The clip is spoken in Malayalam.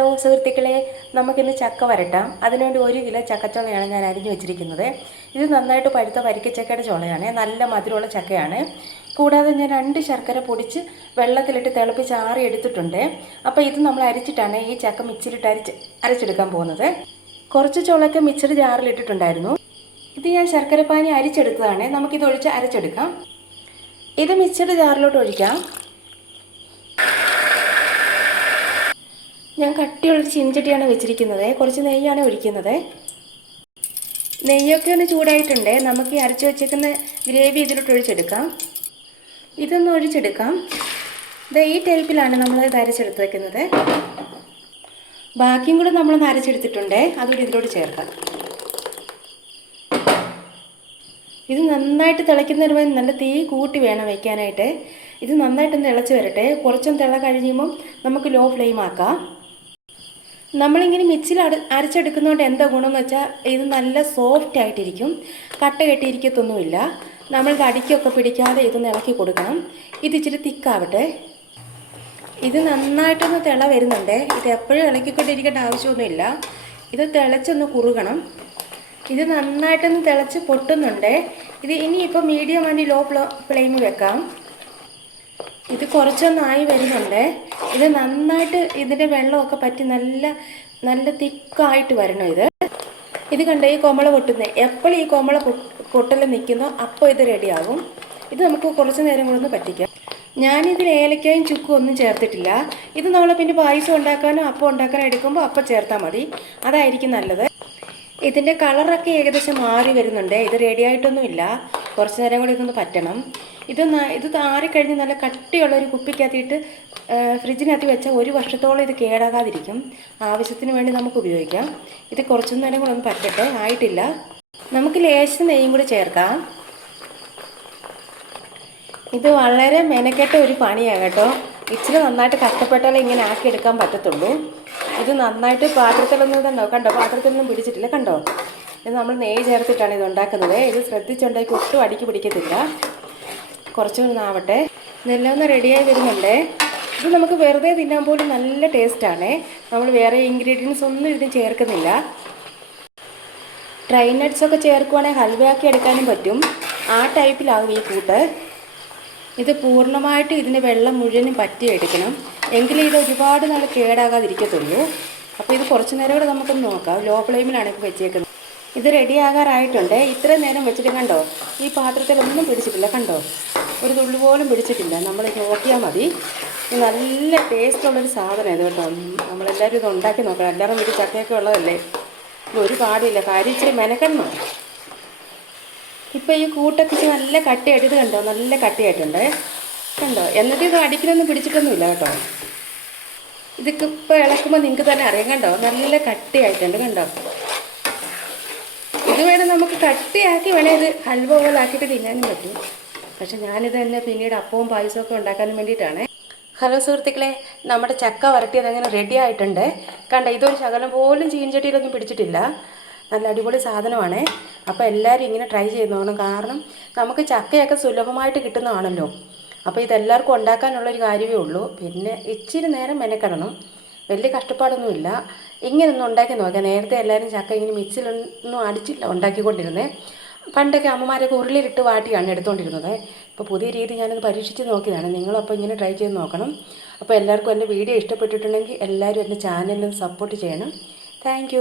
ഹലോ സുഹൃത്തുക്കളെ, നമുക്കിന്ന് ചക്ക വരട്ടാം. അതിനുവേണ്ടി 1 കിലോ ചക്കച്ചുളയാണ് ഞാൻ അരിഞ്ഞു വെച്ചിരിക്കുന്നത്. ഇത് നന്നായിട്ട് പഴുത്ത വരിക്കച്ചക്കയുടെ ചുളയാണ്, നല്ല മധുരമുള്ള ചക്കയാണ്. കൂടാതെ ഞാൻ 2 ശർക്കര പൊടിച്ച് വെള്ളത്തിലിട്ട് തിളപ്പിച്ച് ആറി എടുത്തിട്ടുണ്ട്. അപ്പോൾ ഇത് നമ്മൾ അരിച്ചിട്ടാണ് ഈ ചക്ക മിക്സിയിലിട്ട് അരച്ചെടുക്കാൻ പോകുന്നത്. കുറച്ച് ചുളയൊക്കെ മിക്സഡ് ജാറിലിട്ടിട്ടുണ്ടായിരുന്നു. ഇത് ഞാൻ ശർക്കര പാനി അരിച്ചെടുത്തതാണ്. നമുക്കിത് ഒഴിച്ച് അരച്ചെടുക്കാം. ഇത് മിക്സഡ് ജാറിലോട്ട് ഒഴിക്കാം. ഞാൻ കട്ടിയുള്ളൊരു ചീനച്ചട്ടിയാണ് വെച്ചിരിക്കുന്നത്. കുറച്ച് നെയ്യാണ് ഒഴിക്കുന്നത്. നെയ്യൊക്കെ ഒന്ന് ചൂടായിട്ടുണ്ട്. നമുക്ക് ഈ അരച്ച് വെച്ചേക്കുന്ന ഗ്രേവി ഇതിലോട്ട് ഒഴിച്ചെടുക്കാം. ഇതൊന്ന് ഒഴിച്ചെടുക്കാം. ഈ ടൈപ്പിലാണ് നമ്മൾ ഇത് അരച്ചെടുത്ത് വെക്കുന്നത്. ബാക്കിയും കൂടെ നമ്മളൊന്ന് അരച്ചെടുത്തിട്ടുണ്ട്. അതുകൂടി ഇതിലോട്ട് ചേർക്കാം. ഇത് നന്നായിട്ട് തിളയ്ക്കുന്നതിന് വേണ്ടി നല്ല തീ കൂട്ടി വേണം വയ്ക്കാനായിട്ട്. ഇത് നന്നായിട്ടൊന്ന് തിളച്ച് വരട്ടെ. കുറച്ചൊന്ന് തിള കഴിയുമ്പം നമുക്ക് ലോ ഫ്ലെയിം ആക്കാം. നമ്മളിങ്ങനെ മിക്സിയിൽ അരച്ചെടുക്കുന്നതുകൊണ്ട് എന്താ ഗുണമെന്ന് വെച്ചാൽ ഇത് നല്ല സോഫ്റ്റ് ആയിട്ടിരിക്കും, കട്ട കെട്ടിയിരിക്കത്തൊന്നുമില്ല. നമ്മൾക്ക് അടിക്കൊക്കെ പിടിക്കാതെ ഇതൊന്ന് ഇളക്കി കൊടുക്കണം. ഇത് ഇച്ചിരി തിക്കാവട്ടെ. ഇത് നന്നായിട്ടൊന്ന് തിള വരുന്നുണ്ട്. ഇത് എപ്പോഴും ഇളക്കിക്കൊണ്ടിരിക്കേണ്ട ആവശ്യമൊന്നുമില്ല. ഇത് തിളച്ചൊന്ന് കുറുകണം. ഇത് നന്നായിട്ടൊന്ന് തിളച്ച് പൊട്ടുന്നുണ്ട്. ഇത് ഇനിയിപ്പോൾ മീഡിയം ആൻഡ് ലോ ഫ്ലെയിം വെക്കാം. ഇത് കുറച്ചൊന്നായി വരുന്നുണ്ട്. ഇത് നന്നായിട്ട് ഇതിൻ്റെ വെള്ളമൊക്കെ പറ്റി നല്ല തിക്കായിട്ട് വരണം. ഇത് കണ്ടോ, ഈ കൊമള പൊട്ടുന്നത്. എപ്പോൾ ഈ കൊമള പൊട്ടൽ നിൽക്കുന്നോ അപ്പോൾ ഇത് റെഡിയാകും. ഇത് നമുക്ക് കുറച്ച് നേരം കൂടെ ഒന്ന് പറ്റിക്കാം. ഞാനിതിൽ ഏലക്കായും ചുക്കും ഒന്നും ചേർത്തിട്ടില്ല. ഇത് നമ്മൾ പിന്നെ പായസം ഉണ്ടാക്കാനോ അപ്പം ഉണ്ടാക്കാനോ എടുക്കുമ്പോൾ അപ്പം ചേർത്താൽ മതി, അതായിരിക്കും നല്ലത്. ഇതിൻ്റെ കളറൊക്കെ ഏകദേശം മാറി വരുന്നുണ്ട്. ഇത് റെഡി ആയിട്ടൊന്നുമില്ല, കുറച്ച് നേരം കൂടി ഇതൊന്ന് പറ്റണം. ഇത് ആറിക്കഴിഞ്ഞ് നല്ല കട്ടിയുള്ളൊരു കുപ്പിക്കകത്തിട്ട് ഫ്രിഡ്ജിനകത്ത് വെച്ചാൽ 1 വർഷത്തോളം ഇത് കേടാകാതിരിക്കും. ആവശ്യത്തിന് വേണ്ടി നമുക്ക് ഉപയോഗിക്കാം. ഇത് കുറച്ച് നേരം കൂടെ ഒന്ന് പറ്റട്ടെ. ആയിട്ടില്ല. നമുക്ക് ലേശം നെയ്യും കൂടി ചേർക്കാം. ഇത് വളരെ മെനക്കെട്ട ഒരു പണിയാണ് കേട്ടോ. ഇച്ചിരി നന്നായിട്ട് കഷ്ടപ്പെട്ടാലേ ഇങ്ങനെ ആക്കിയെടുക്കാൻ പറ്റത്തുള്ളൂ. ഇത് നന്നായിട്ട് പാത്രത്തിലൊന്നും കണ്ടോ, പാത്രത്തിലൊന്നും പിടിച്ചിട്ടില്ല കണ്ടോ. ഇത് നമ്മൾ നെയ്യ് ചേർത്തിട്ടാണ് ഇത് ഉണ്ടാക്കുന്നത്. ഇത് ശ്രദ്ധിച്ചുണ്ടാക്കി ഒട്ടും അടിക്ക് പിടിക്കത്തില്ല. കുറച്ചൊന്നാവട്ടെ. ഇതെല്ലാം ഒന്ന് റെഡിയായി വരുന്നുണ്ട്. ഇത് നമുക്ക് വെറുതെ തിന്നാൻ പോലും നല്ല ടേസ്റ്റാണ്. നമ്മൾ വേറെ ഇൻഗ്രീഡിയൻസ് ഒന്നും ഇതിന് ചേർക്കുന്നില്ല. ഡ്രൈ നട്ട്സൊക്കെ ചേർക്കുവാണെങ്കിൽ ഹൽവയാക്കി എടുക്കാനും പറ്റും. ആ ടൈപ്പിലാകും ഈ കൂട്ട്. ഇത് പൂർണ്ണമായിട്ട് ഇതിൻ്റെ വെള്ളം മുഴുവനും പറ്റിയെടുക്കണം, എങ്കിലേ ഇത് ഒരുപാട് നാൾ കേടാകാതിരിക്കത്തുള്ളൂ. അപ്പോൾ ഇത് കുറച്ച് നേരം കൂടെ നമുക്കൊന്ന് നോക്കാം. ലോ ഫ്ലെയിമിലാണ് ഇപ്പോൾ വെച്ചേക്കുന്നത്. ഇത് റെഡിയാകാറായിട്ടുണ്ട്. ഇത്ര നേരം വെച്ചിട്ട് കണ്ടോ, ഈ പാത്രത്തിലൊന്നും പിടിച്ചിട്ടില്ല കണ്ടോ, ഒരു തുള്ളി പോലും പിടിച്ചിട്ടില്ല. നമ്മൾ നോക്കിയാൽ മതി. ഇത് നല്ല ടേസ്റ്റുള്ളൊരു സാധനം ഇത് കേട്ടോ. നമ്മളെല്ലാവരും ഇത് ഉണ്ടാക്കി നോക്കണം. എല്ലാവരും വീട്ടിൽ ചക്കയൊക്കെ ഉള്ളതല്ലേ, ഇതൊരു പാടില്ല. കാര്യം ഇച്ചിരി മെനക്കെടണം. ഇപ്പോൾ ഈ കൂട്ടൊക്കെ നല്ല കട്ടിയായിട്ട് ഇത് കണ്ടോ, നല്ല കട്ടിയായിട്ടുണ്ട് കണ്ടോ. എന്നിട്ട് ഇത് അടിക്കലൊന്നും പിടിച്ചിട്ടൊന്നുമില്ല കേട്ടോ. ഇതൊക്കെ ഇപ്പോൾ ഇളക്കുമ്പോൾ നിങ്ങൾക്ക് തന്നെ അറിയാം കണ്ടോ, നല്ല കട്ടിയായിട്ടുണ്ട് കണ്ടോ. ഇത് വേണം നമുക്ക് കട്ടിയാക്കി വേണേൽ ഇത് ഹൽവ പോലെ ആക്കിയിട്ട് തിന്നാനും പറ്റും. പക്ഷെ ഞാനിത് തന്നെ പിന്നീട് അപ്പവും പായസമൊക്കെ ഉണ്ടാക്കാനും വേണ്ടിയിട്ടാണ്. ഹലോ സുഹൃത്തുക്കളെ, നമ്മുടെ ചക്ക വരട്ടിയത് അങ്ങനെ റെഡി ആയിട്ടുണ്ട് കണ്ടോ. ഇതൊരു ശകലം പോലും ചീൻചട്ടിയിലൊന്നും പിടിച്ചിട്ടില്ല. നല്ല അടിപൊളി സാധനമാണ്. അപ്പോൾ എല്ലാവരും ഇങ്ങനെ ട്രൈ ചെയ്ത് നോക്കണം. കാരണം നമുക്ക് ചക്കയൊക്കെ സുലഭമായിട്ട് കിട്ടുന്നതാണല്ലോ. അപ്പോൾ ഇതെല്ലാവർക്കും ഉണ്ടാക്കാനുള്ളൊരു കാര്യമേ ഉള്ളൂ. പിന്നെ ഇച്ചിരി നേരം മെനക്കെടണം, വലിയ കഷ്ടപ്പാടൊന്നുമില്ല. ഇങ്ങനെയൊന്നും ഉണ്ടാക്കി നോക്കാം. നേരത്തെ എല്ലാവരും ചക്ക ഇങ്ങനെ മിക്സിയിലൊന്നും അടിച്ചില്ല ഉണ്ടാക്കിക്കൊണ്ടിരുന്നത്. പണ്ടൊക്കെ അമ്മമാരൊക്കെ ഉരുളിയിലിട്ട് വാട്ടിയാണ് എടുത്തുകൊണ്ടിരുന്നത്. ഇപ്പോൾ പുതിയ രീതി ഞാനത് പരീക്ഷിച്ച് നോക്കിയതാണ്. നിങ്ങളും അപ്പോൾ ഇങ്ങനെ ട്രൈ ചെയ്ത് നോക്കണം. അപ്പോൾ എല്ലാവർക്കും എൻ്റെ വീഡിയോ ഇഷ്ടപ്പെട്ടിട്ടുണ്ടെങ്കിൽ എല്ലാവരും എൻ്റെ ചാനലിൽ സപ്പോർട്ട് ചെയ്യണം. താങ്ക്